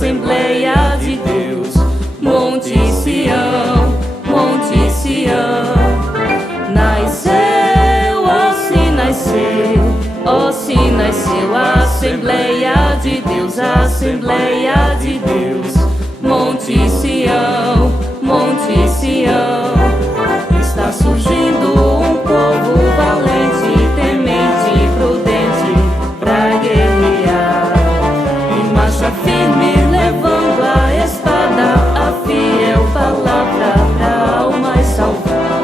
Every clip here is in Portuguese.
Assembleia de Deus, Monte Sião, Monte Sião. Nasceu, ó se nasceu, ó se nasceu, Assembleia de Deus, Assembleia de Deus, Monte Sião, Monte Sião. Está surgindo um povo valente, temente e prudente pra guerrear, em marcha firme, levando a espada, a fiel palavra pra almas salvar.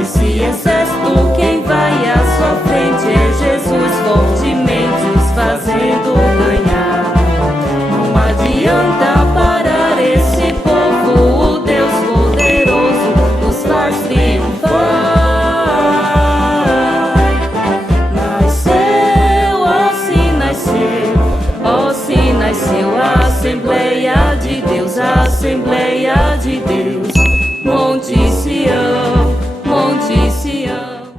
Esse exército, quem vai à sua frente é Jesus, fortemente os fazendo ganhar. Não adianta parar esse povo, o Deus poderoso nos faz triunfar. Nasceu, ó se nasceu, ó se nasceu, Assembleia de Deus, Assembleia de Deus, Monte Sião, Monte Sião.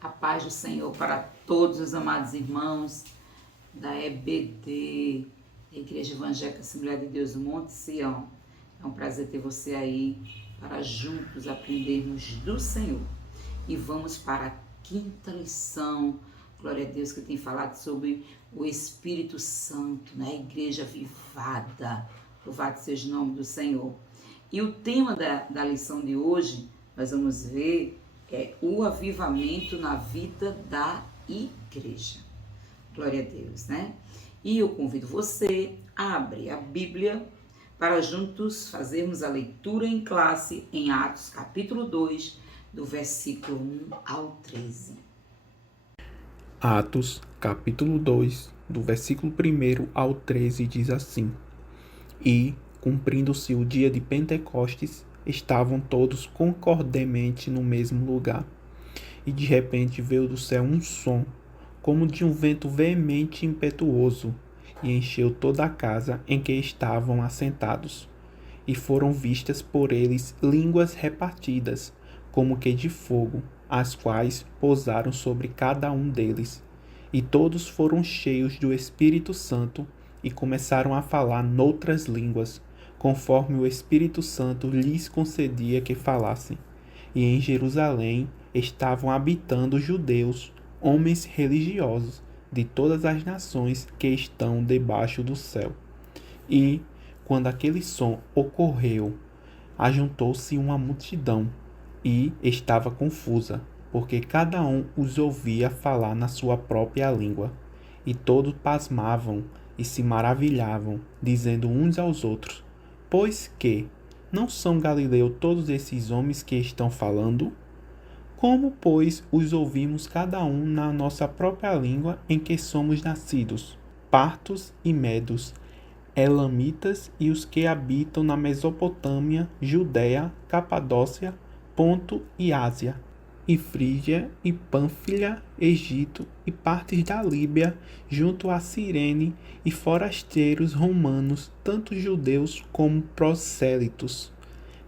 A paz do Senhor para todos os amados irmãos da EBD, Igreja Evangélica Assembleia de Deus do Monte Sião. É um prazer ter você aí para juntos aprendermos do Senhor. E vamos para a quinta lição, glória a Deus, que tem falado sobre o Espírito Santo, né? A igreja avivada. Louvado seja o nome do Senhor. E o tema da lição de hoje, nós vamos ver, é o avivamento na vida da igreja. Glória a Deus, né? E eu convido você a abrir a Bíblia para juntos fazermos a leitura em classe em Atos capítulo 2, do versículo 1 ao 13. Atos capítulo 2, do versículo 1 ao 13 diz assim: E, cumprindo-se o dia de Pentecostes, estavam todos concordemente no mesmo lugar. E de repente veio do céu um som, como de um vento veemente e impetuoso, e encheu toda a casa em que estavam assentados. E foram vistas por eles línguas repartidas, como que de fogo, as quais pousaram sobre cada um deles. E todos foram cheios do Espírito Santo, e começaram a falar noutras línguas, conforme o Espírito Santo lhes concedia que falassem. E em Jerusalém estavam habitando judeus, homens religiosos, de todas as nações que estão debaixo do céu. E, quando aquele som ocorreu, ajuntou-se uma multidão, e estava confusa, porque cada um os ouvia falar na sua própria língua. E todos pasmavam e se maravilhavam, dizendo uns aos outros: Pois que não são galileus todos esses homens que estão falando? Como, pois, os ouvimos cada um na nossa própria língua em que somos nascidos? Partos e medos, elamitas e os que habitam na Mesopotâmia, Judéia, Capadócia, Ponto e Ásia, e Frígia e Pânfilia, Egito e partes da Líbia, junto a Cirene, e forasteiros romanos, tanto judeus como prosélitos,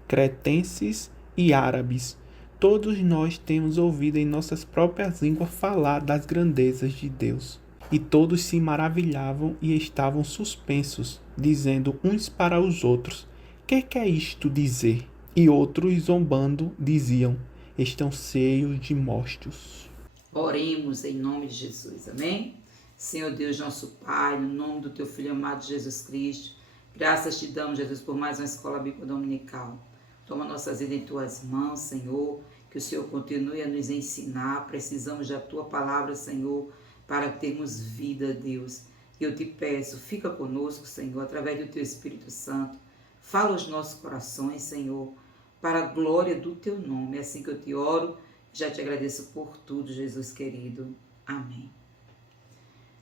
cretenses e árabes. Todos nós temos ouvido em nossas próprias línguas falar das grandezas de Deus. E todos se maravilhavam e estavam suspensos, dizendo uns para os outros: Que quer isto dizer? E outros, zombando, diziam: Estão cheios de mostos. Oremos em nome de Jesus, amém? Senhor Deus, nosso Pai, no nome do Teu Filho amado Jesus Cristo, graças te damos, Jesus, por mais uma escola bíblica dominical. Toma nossas vidas em Tuas mãos, Senhor, que o Senhor continue a nos ensinar. Precisamos da Tua palavra, Senhor, para termos vida, Deus. E eu te peço, fica conosco, Senhor, através do Teu Espírito Santo. Fala aos nossos corações, Senhor, para a glória do Teu nome. É assim que eu te oro, já te agradeço por tudo, Jesus querido. Amém.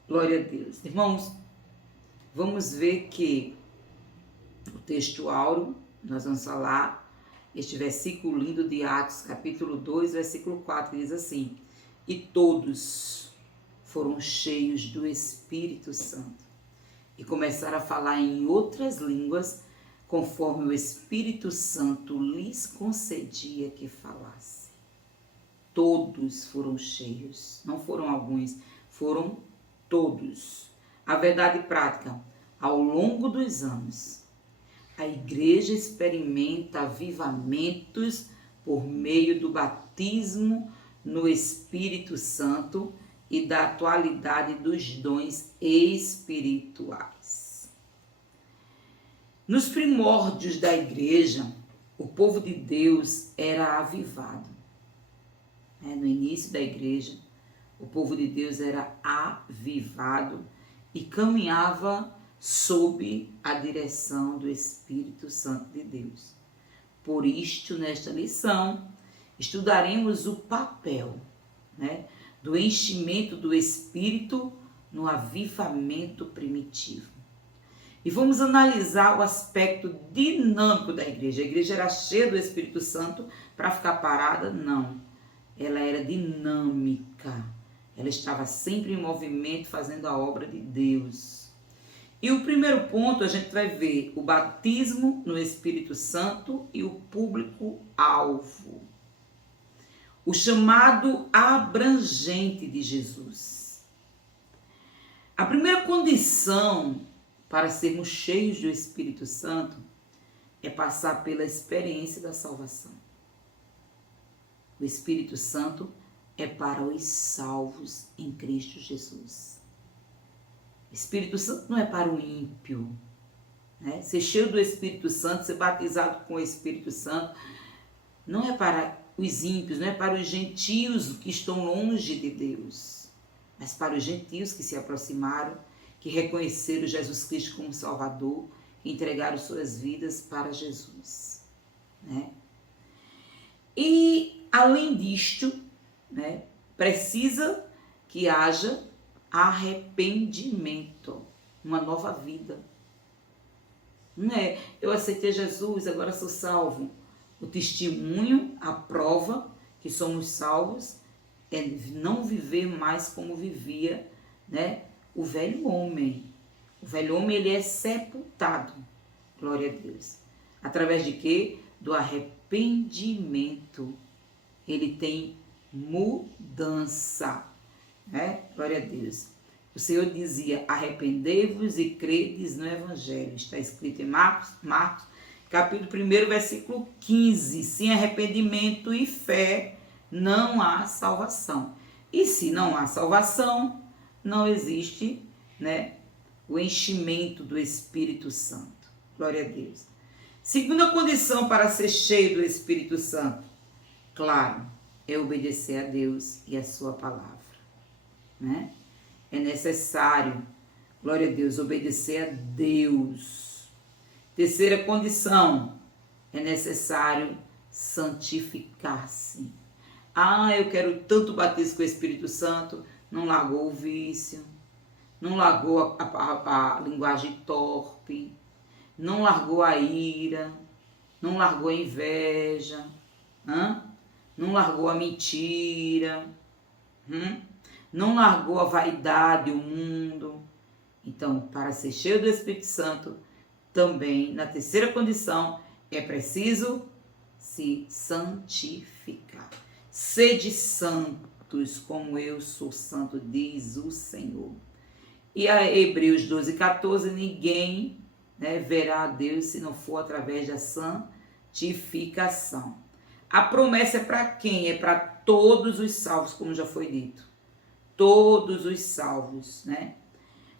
Glória a Deus. Irmãos, vamos ver que o texto áureo, nós vamos falar este versículo lindo de Atos, capítulo 2, versículo 4, que diz assim: E todos foram cheios do Espírito Santo e começaram a falar em outras línguas, conforme o Espírito Santo lhes concedia que falasse. Todos foram cheios, não foram alguns, foram todos. A verdade prática, ao longo dos anos, a igreja experimenta avivamentos por meio do batismo no Espírito Santo e da atualidade dos dons espirituais. Nos primórdios da igreja, o povo de Deus era avivado. No início da igreja, o povo de Deus era avivado e caminhava sob a direção do Espírito Santo de Deus. Por isto, nesta lição, estudaremos o papel, do enchimento do Espírito no avivamento primitivo. E vamos analisar o aspecto dinâmico da igreja. A igreja era cheia do Espírito Santo para ficar parada? Não. Ela era dinâmica. Ela estava sempre em movimento, fazendo a obra de Deus. E o primeiro ponto, a gente vai ver o batismo no Espírito Santo e o público-alvo. O chamado abrangente de Jesus. A primeira condição para sermos cheios do Espírito Santo é passar pela experiência da salvação. O Espírito Santo é para os salvos em Cristo Jesus. O Espírito Santo não é para o ímpio. Ser cheio do Espírito Santo, ser batizado com o Espírito Santo, não é para os ímpios, não é para os gentios que estão longe de Deus, mas para os gentios que se aproximaram, que reconheceram Jesus Cristo como Salvador, que entregaram suas vidas para Jesus. E, além disto, precisa que haja arrependimento, uma nova vida. Não é, eu aceitei Jesus, agora sou salvo. O testemunho, a prova que somos salvos, é não viver mais como vivia, o velho homem. O velho homem, ele é sepultado, glória a Deus. Através de quê? Do arrependimento. Ele tem mudança, glória a Deus. O Senhor dizia, arrependei-vos e credes no Evangelho. Está escrito em Marcos, capítulo 1, versículo 15. Sem arrependimento e fé não há salvação. E se não há salvação, não existe, o enchimento do Espírito Santo. Glória a Deus. Segunda condição para ser cheio do Espírito Santo, claro, é obedecer a Deus e a sua palavra. É necessário, glória a Deus, obedecer a Deus. Terceira condição, é necessário santificar-se. Eu quero tanto batismo com o Espírito Santo, não largou o vício, não largou a linguagem torpe, não largou a ira, não largou a inveja, não largou a mentira, não largou a vaidade, o mundo. Então, para ser cheio do Espírito Santo, também, na terceira condição, é preciso se santificar. Sede santos, como eu sou santo, diz o Senhor. E a Hebreus 12:14, ninguém verá a Deus se não for através da santificação. A promessa é para quem? É para todos os salvos, como já foi dito. Todos os salvos,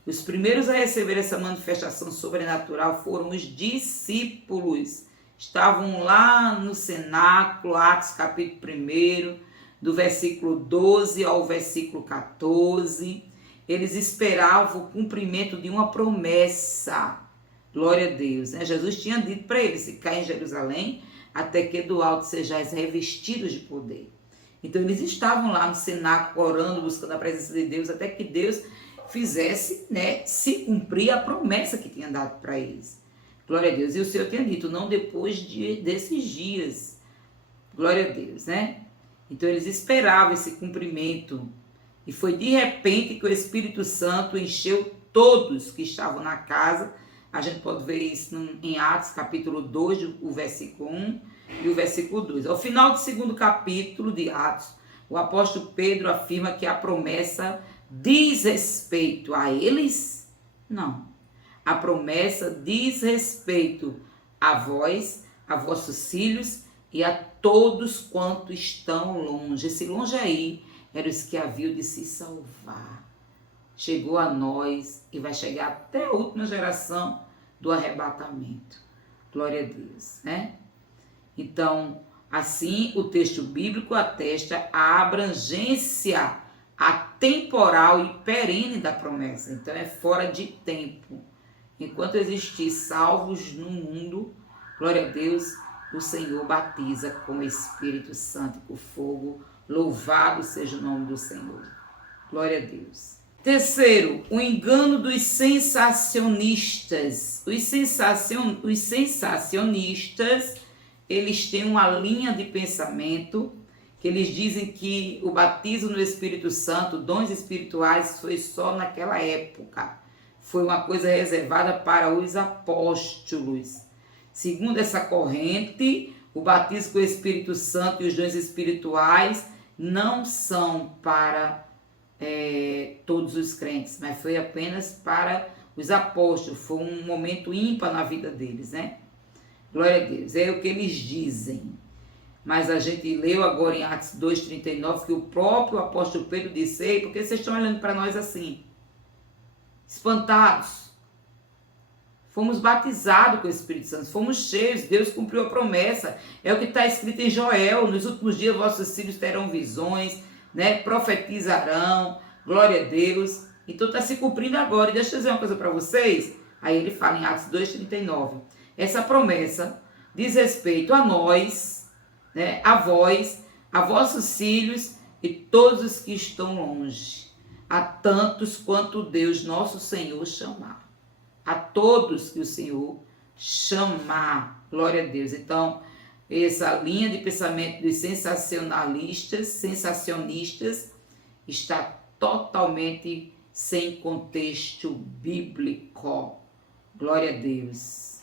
Os primeiros a receber essa manifestação sobrenatural foram os discípulos. Estavam lá no cenáculo, Atos capítulo 1, do versículo 12 ao versículo 14. Eles esperavam o cumprimento de uma promessa. Glória a Deus. Jesus tinha dito para eles, ficar em Jerusalém, até que do alto sejais revestidos de poder. Então eles estavam lá no cenáculo, orando, buscando a presença de Deus, até que Deus fizesse, se cumprir a promessa que tinha dado para eles. Glória a Deus. E o Senhor tinha dito, não depois desses dias. Glória a Deus, Então eles esperavam esse cumprimento. E foi de repente que o Espírito Santo encheu todos que estavam na casa. A gente pode ver isso em Atos capítulo 2, o versículo 1 e o versículo 2. Ao final do segundo capítulo de Atos, o apóstolo Pedro afirma que a promessa diz respeito a eles? Não. A promessa diz respeito a vós, a vossos filhos e a todos quanto estão longe. Esse longe aí era os que haviam de se salvar. Chegou a nós e vai chegar até a última geração do arrebatamento. Glória a Deus, né? Então, assim, o texto bíblico atesta a abrangência atemporal e perene da promessa. Então, é fora de tempo. Enquanto existir salvos no mundo, glória a Deus, o Senhor batiza com o Espírito Santo e com fogo. Louvado seja o nome do Senhor. Glória a Deus. Terceiro, o engano dos sensacionistas. Os sensacionistas, eles têm uma linha de pensamento que eles dizem que o batismo no Espírito Santo, dons espirituais, foi só naquela época. Foi uma coisa reservada para os apóstolos. Segundo essa corrente, o batismo com o Espírito Santo e os dons espirituais não são para todos os crentes, mas foi apenas para os apóstolos. Foi um momento ímpar na vida deles, né? Glória a Deus. É o que eles dizem. Mas a gente leu agora em Atos 2,39 que o próprio apóstolo Pedro disse: ei, por que vocês estão olhando para nós assim? Espantados. Fomos batizados com o Espírito Santo, fomos cheios, Deus cumpriu a promessa. É o que está escrito em Joel: nos últimos dias vossos filhos terão visões, né? Profetizarão, glória a Deus. Então está se cumprindo agora. E deixa eu dizer uma coisa para vocês. Aí ele fala em Atos 2,39. Essa promessa diz respeito a nós, né? A vós, a vossos filhos e todos os que estão longe, a tantos quanto Deus nosso Senhor chamar. A todos que o Senhor chamar. Glória a Deus. Então, essa linha de pensamento dos sensacionistas, está totalmente sem contexto bíblico. Glória a Deus.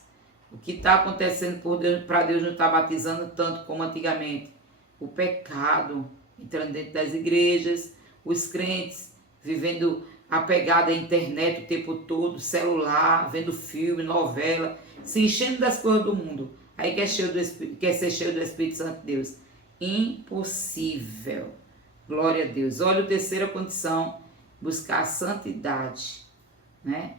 O que está acontecendo para Deus não estar batizando tanto como antigamente? O pecado entrando dentro das igrejas, os crentes vivendo apegado à internet o tempo todo, celular, vendo filme, novela, se enchendo das coisas do mundo. Aí quer ser cheio do Espírito Santo de Deus. Impossível. Glória a Deus. Olha a terceira condição, buscar a santidade, né?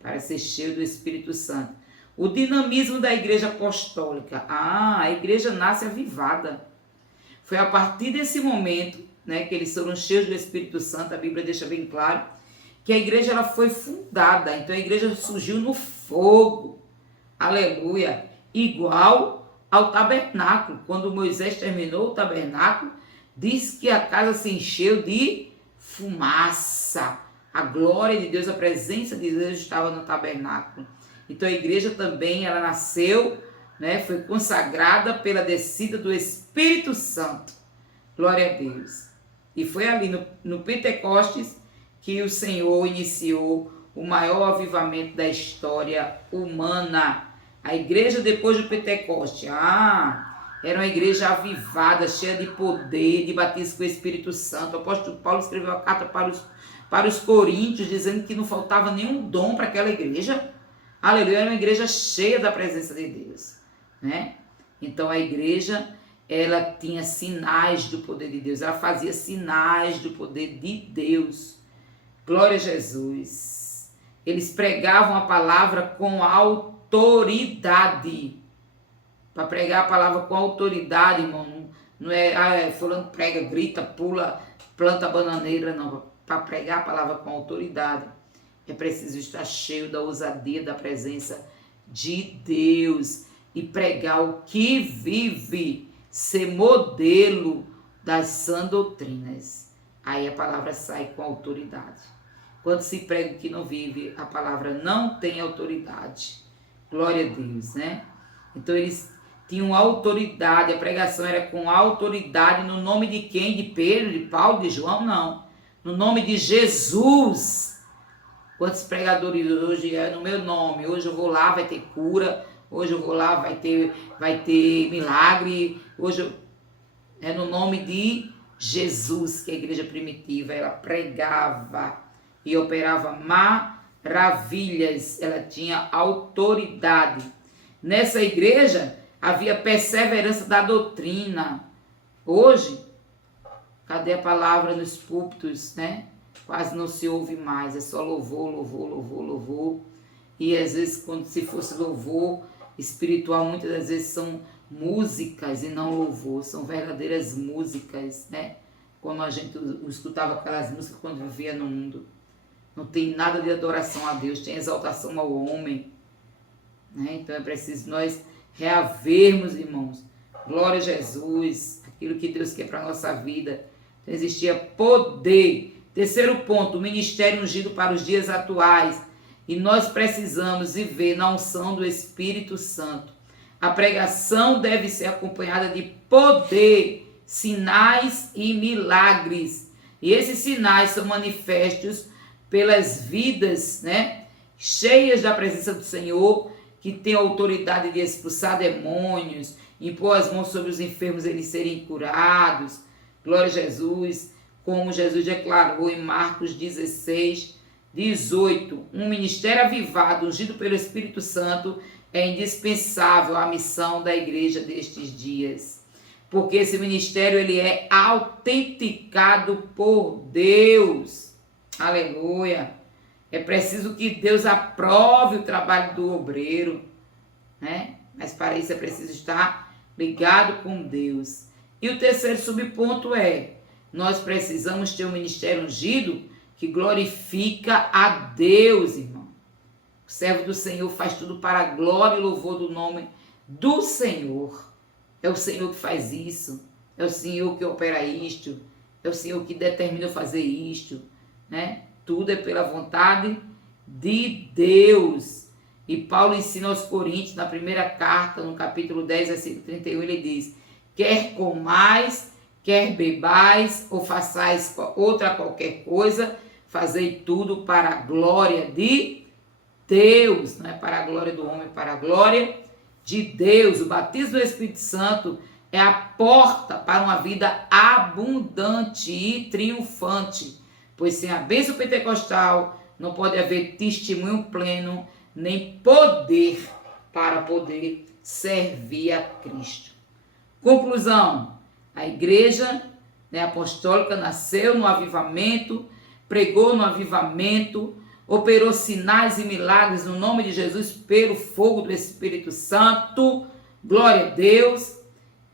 Para ser cheio do Espírito Santo. O dinamismo da igreja apostólica. A igreja nasce avivada. Foi a partir desse momento, né, que eles foram cheios do Espírito Santo, a Bíblia deixa bem claro, que a igreja ela foi fundada. Então a igreja surgiu no fogo. Aleluia. Igual ao tabernáculo. Quando Moisés terminou o tabernáculo, diz que a casa se encheu de fumaça. A glória de Deus, a presença de Deus estava no tabernáculo. Então a igreja também, ela nasceu, né, foi consagrada pela descida do Espírito Santo. Glória a Deus. E foi ali no Pentecostes que o Senhor iniciou o maior avivamento da história humana. A igreja depois do Pentecoste, era uma igreja avivada, cheia de poder, de batismo com o Espírito Santo. O apóstolo Paulo escreveu a carta para os coríntios, dizendo que não faltava nenhum dom para aquela igreja. Aleluia, era uma igreja cheia da presença de Deus, né? Então a igreja, ela tinha sinais do poder de Deus, ela fazia sinais do poder de Deus. Glória a Jesus. Eles pregavam a palavra com autoridade. Para pregar a palavra com autoridade, irmão, não é fulano prega, grita, pula, planta bananeira, não. Para pregar a palavra com autoridade, é preciso estar cheio da ousadia da presença de Deus e pregar o que vive, ser modelo das sãs doutrinas. Aí a palavra sai com autoridade. Quando se prega o que não vive, a palavra não tem autoridade. Glória a Deus, né? Então eles tinham autoridade, a pregação era com autoridade, no nome de quem? De Pedro, de Paulo, de João? Não. No nome de Jesus. Quantos pregadores hoje é no meu nome? Hoje eu vou lá, vai ter cura. Hoje eu vou lá, vai ter milagre. Hoje é no nome de Jesus, que é a igreja primitiva, ela pregava e operava maravilhas, ela tinha autoridade. Nessa igreja havia perseverança da doutrina. Hoje, cadê a palavra nos púlpitos, né? Quase não se ouve mais, é só louvor, louvor, louvor, louvor. E às vezes, quando se fosse louvor espiritual, muitas das vezes são músicas e não louvor, são verdadeiras músicas, né? Como a gente escutava aquelas músicas quando vivia no mundo. Não tem nada de adoração a Deus, tem exaltação ao homem, né? Então é preciso nós reavermos, irmãos, glória a Jesus, aquilo que Deus quer para a nossa vida. Então existia poder. Terceiro ponto, o ministério ungido para os dias atuais. E nós precisamos viver na unção do Espírito Santo. A pregação deve ser acompanhada de poder, sinais e milagres. E esses sinais são manifestos pelas vidas, né, cheias da presença do Senhor, que tem autoridade de expulsar demônios, impor as mãos sobre os enfermos e eles serem curados. Glória a Jesus, como Jesus declarou em Marcos 16, 18. Um ministério avivado, ungido pelo Espírito Santo, é indispensável à missão da igreja destes dias. Porque esse ministério ele é autenticado por Deus. Aleluia. É preciso que Deus aprove o trabalho do obreiro, né? Mas para isso é preciso estar ligado com Deus. E o terceiro subponto é, nós precisamos ter um ministério ungido que glorifica a Deus, irmão. O servo do Senhor faz tudo para a glória e louvor do nome do Senhor. É o Senhor que faz isso. É o Senhor que opera isto. É o Senhor que determina fazer isto, né? Tudo é pela vontade de Deus. E Paulo ensina aos Coríntios, na primeira carta, no capítulo 10, versículo 31, ele diz: quer comais, quer bebais, ou façais outra qualquer coisa, fazei tudo para a glória de Deus. Não é para a glória do homem, para a glória de Deus. O batismo do Espírito Santo é a porta para uma vida abundante e triunfante. Pois sem a bênção pentecostal não pode haver testemunho pleno, nem poder para poder servir a Cristo. Conclusão, a igreja, né, apostólica nasceu no avivamento, pregou no avivamento, operou sinais e milagres no nome de Jesus pelo fogo do Espírito Santo, glória a Deus.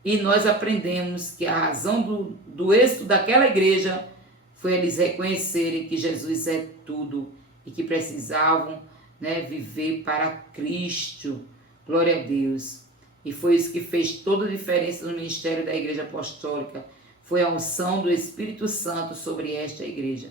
E nós aprendemos que a razão do êxito daquela igreja foi eles reconhecerem que Jesus é tudo e que precisavam, né, viver para Cristo. Glória a Deus. E foi isso que fez toda a diferença no ministério da igreja apostólica. Foi a unção do Espírito Santo sobre esta igreja.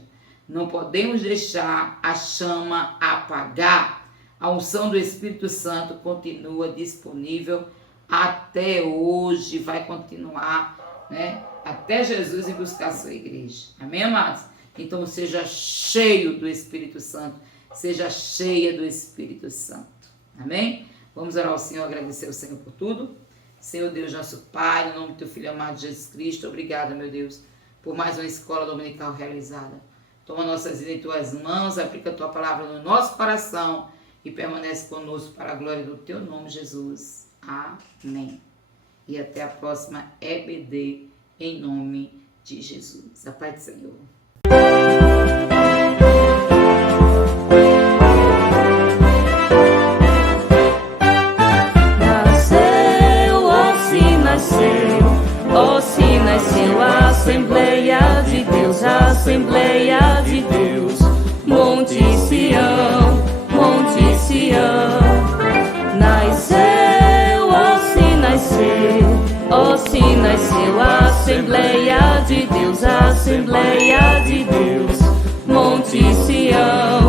Não podemos deixar a chama apagar. A unção do Espírito Santo continua disponível até hoje, vai continuar, né, até Jesus ir buscar a sua igreja. Amém, amados? Então seja cheio do Espírito Santo, seja cheia do Espírito Santo. Amém? Vamos orar ao Senhor, agradecer ao Senhor por tudo. Senhor Deus, nosso Pai, no nome do teu Filho amado Jesus Cristo, obrigada, meu Deus, por mais uma escola dominical realizada. Toma nossas vidas em tuas mãos, aplica a tua palavra no nosso coração e permanece conosco para a glória do teu nome, Jesus. Amém. E até a próxima EBD, em nome de Jesus. A paz do Senhor. Nasceu a Assembleia de Deus, a Assembleia de Deus, Monte Sião, Monte Sião. Nasceu, ó se nasceu, ó se nasceu a Assembleia de Deus, a Assembleia de Deus, Monte Sião.